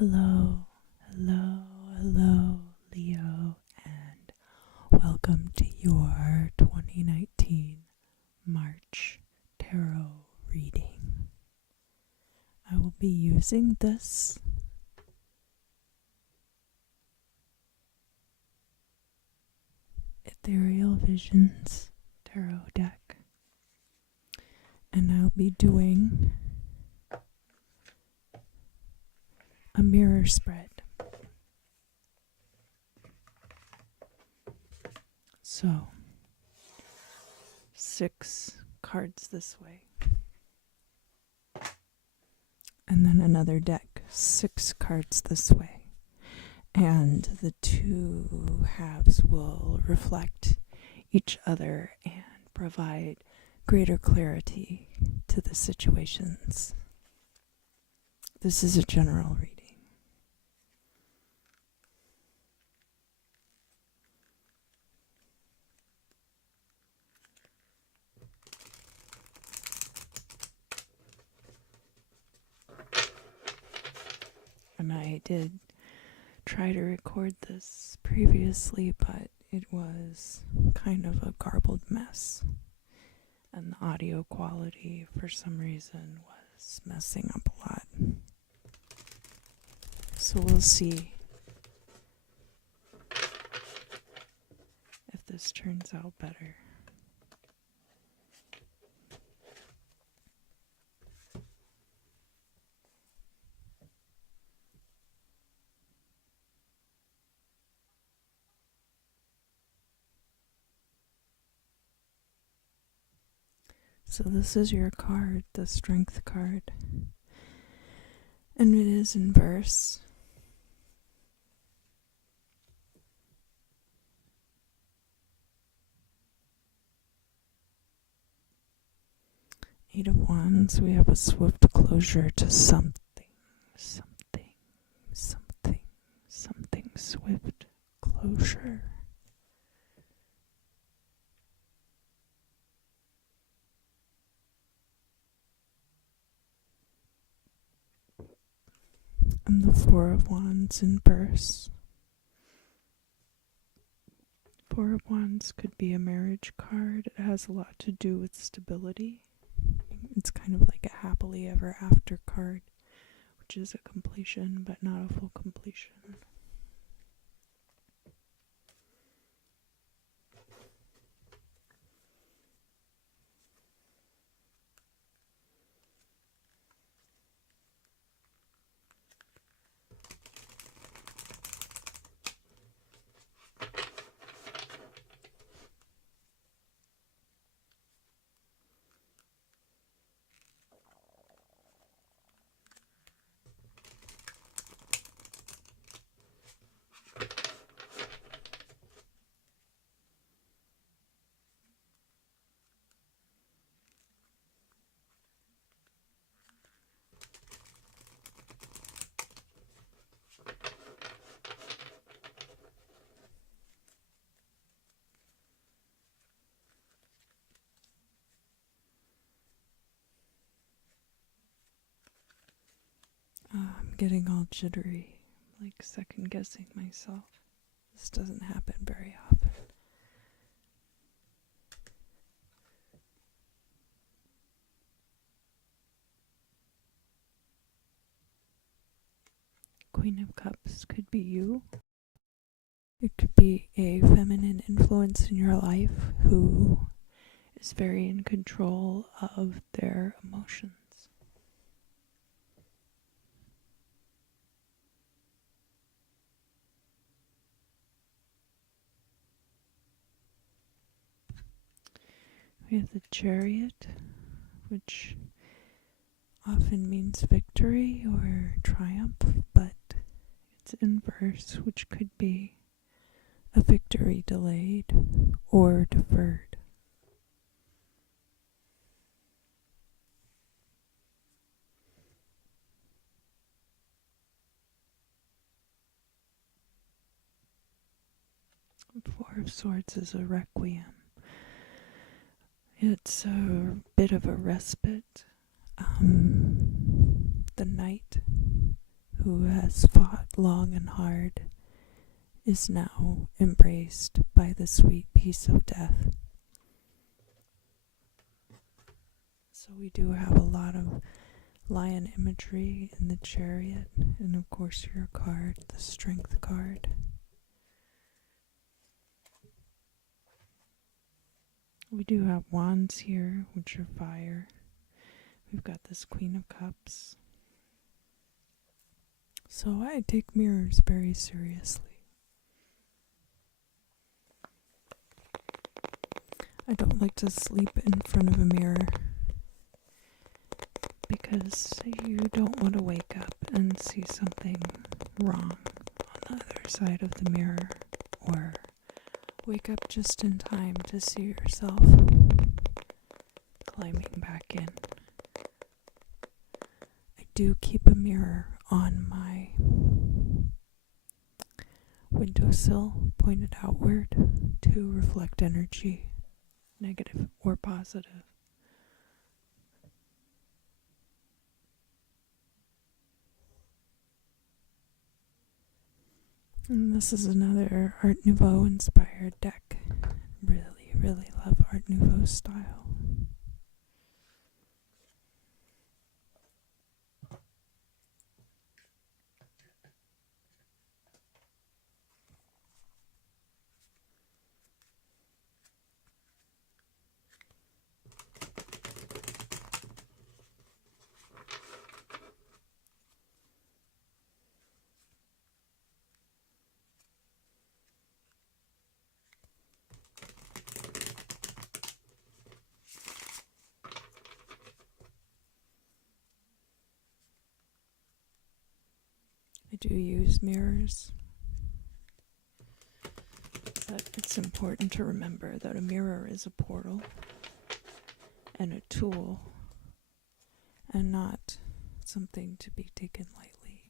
Hello, hello, hello, Leo, and welcome to your 2019 March Tarot reading. I will be using this Ethereal Visions Tarot deck, and I'll be doing a mirror spread. So, 6 cards this way. And then another deck, 6 cards this way. And the two halves will reflect each other and provide greater clarity to the situations. This is a general reading. And I did try to record this previously, but it was kind of a garbled mess. And the audio quality, for some reason, was messing up a lot. So we'll see if this turns out better. So this is your card, the Strength card. And it is in verse. Eight of Wands, we have a swift closure to something swift closure. And the Four of Wands in verse. Four of Wands could be a marriage card. It has a lot to do with stability. It's kind of like a happily ever after card, which is a completion, but not a full completion. I'm getting all jittery, like second guessing myself. This doesn't happen very often. Queen of Cups could be you. It could be a feminine influence in your life who is very in control of their emotions. We have the Chariot, which often means victory or triumph, but it's in verse, which could be a victory delayed or deferred. Four of Swords is a requiem. It's a bit of a respite. The knight who has fought long and hard, is now embraced by the sweet peace of death. So we do have a lot of lion imagery in the chariot, and of course your card, the strength card. We do have wands here, which are fire. We've got this Queen of Cups. So I take mirrors very seriously. I don't like to sleep in front of a mirror because you don't want to wake up and see something wrong on the other side of the mirror, or wake up just in time to see yourself climbing back in. I do keep a mirror on my windowsill pointed outward to reflect energy, negative or positive. And this is another Art Nouveau inspired deck. Really, really love Art Nouveau style. I do use mirrors, but it's important to remember that a mirror is a portal and a tool, and not something to be taken lightly.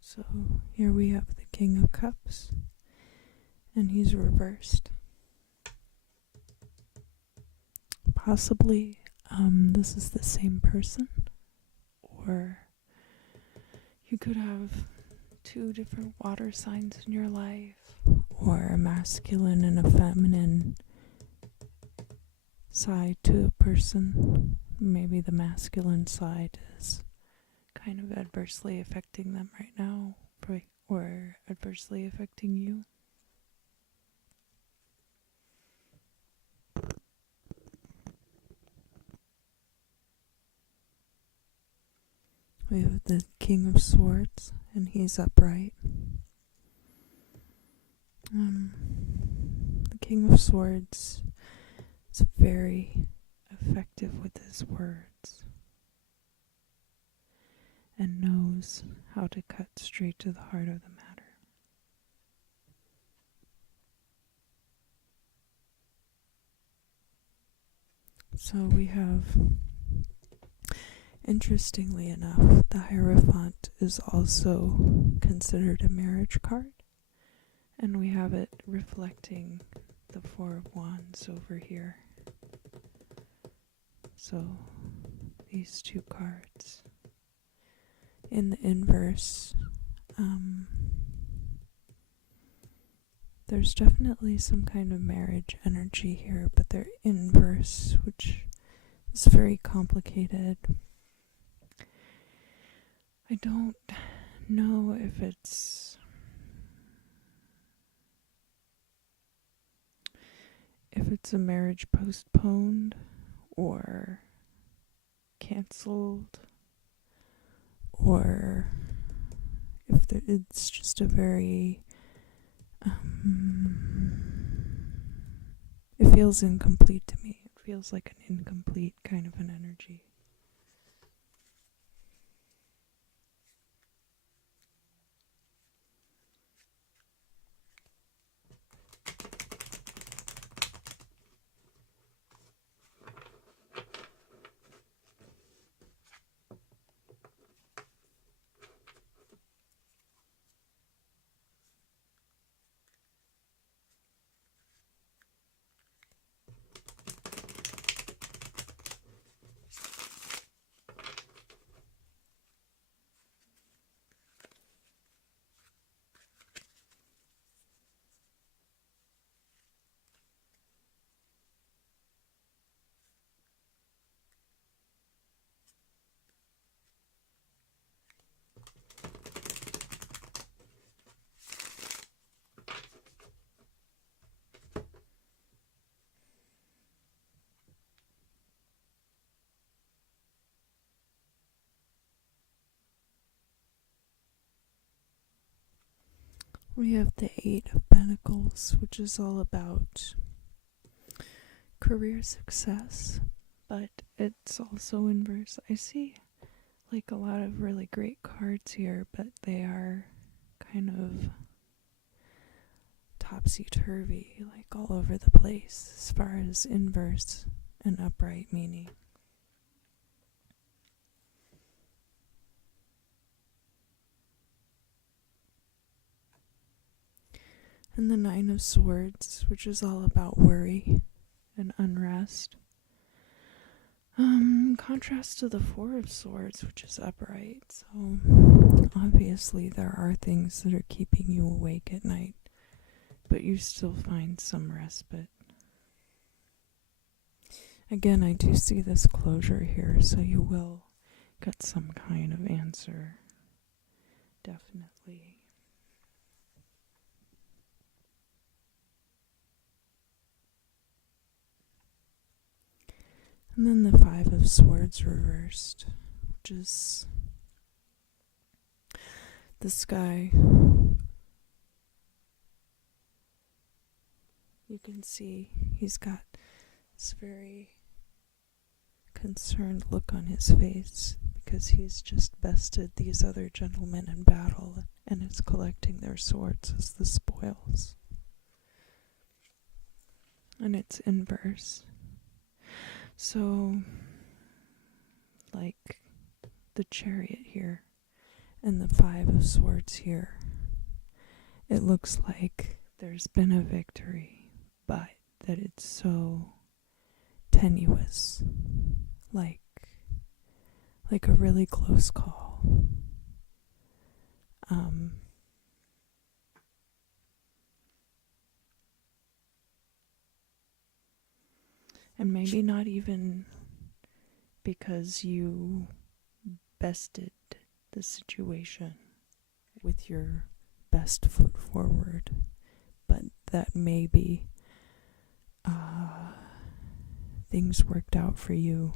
So here we have the King of Cups, and he's reversed. Possibly this is the same person, or you could have two different water signs in your life, or a masculine and a feminine side to a person. Maybe the masculine side is kind of adversely affecting them right now, or adversely affecting you. We have the King of Swords, and he's upright. The King of Swords is very effective with his words and knows how to cut straight to the heart of the matter. So we have, interestingly enough, the Hierophant is also considered a marriage card, and we have it reflecting the Four of Wands over here. So these two cards. In the inverse, there's definitely some kind of marriage energy here, but they're inverse, which is very complicated. I don't know if it's a marriage postponed or canceled, or if it's just a very it feels incomplete to me. It feels like an incomplete kind of an energy. We have the Eight of Pentacles, which is all about career success, but it's also inverse. I see like a lot of really great cards here, but they are kind of topsy-turvy, like all over the place as far as inverse and upright meaning. And the Nine of Swords, which is all about worry and unrest. Contrast to the Four of Swords, which is upright. So obviously there are things that are keeping you awake at night, but you still find some respite. Again, I do see this closure here, so you will get some kind of answer. Definitely. And then the Five of Swords reversed, which is this guy. You can see he's got this very concerned look on his face because he's just bested these other gentlemen in battle and is collecting their swords as the spoils. And it's inverse. So, like the Chariot here and the Five of Swords here, it looks like there's been a victory, but that it's so tenuous, like a really close call. And maybe not even because you bested the situation with your best foot forward, but that maybe things worked out for you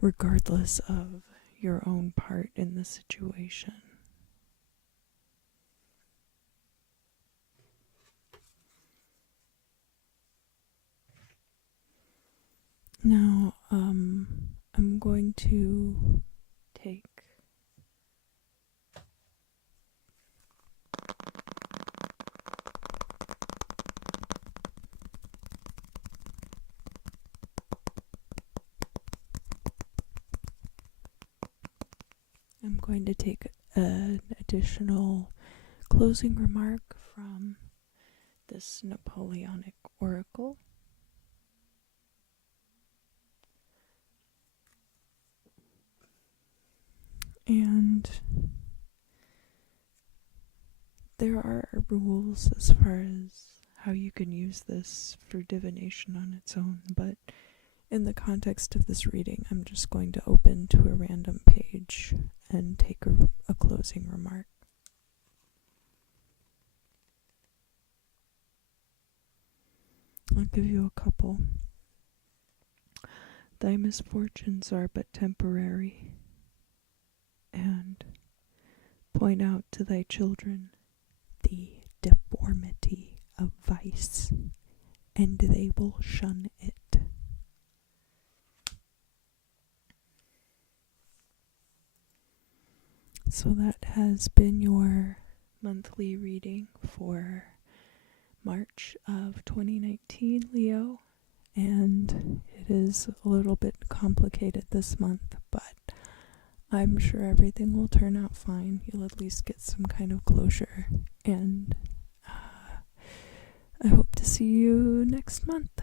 regardless of your own part in the situation. Now, I'm going to take an additional closing remark from this Napoleonic oracle. And there are rules as far as how you can use this for divination on its own, but in the context of this reading, I'm just going to open to a random page and take a closing remark. I'll give you a couple. Thy misfortunes are but temporary, and point out to thy children the deformity of vice, and they will shun it. So that has been your monthly reading for March of 2019, Leo, and it is a little bit complicated this month, but I'm sure everything will turn out fine. You'll at least get some kind of closure, and I hope to see you next month.